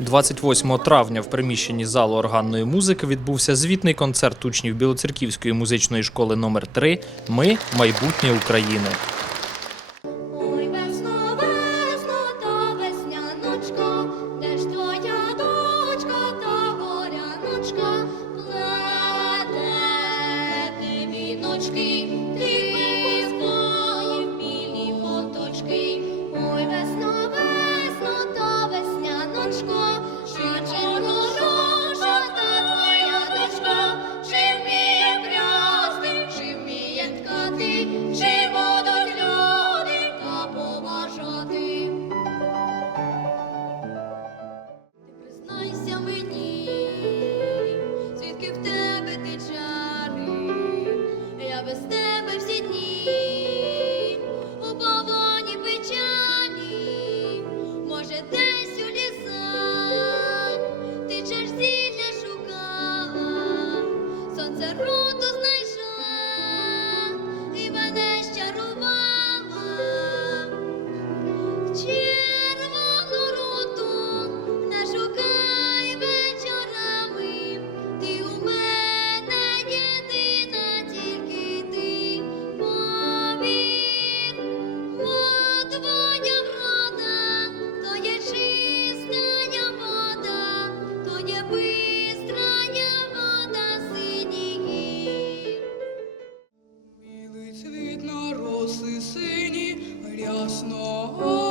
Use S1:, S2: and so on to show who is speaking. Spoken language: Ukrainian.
S1: 28 травня в приміщенні залу органної музики відбувся звітний концерт учнів Білоцерківської музичної школи номер 3 Ми майбутнє України.
S2: сині рясного.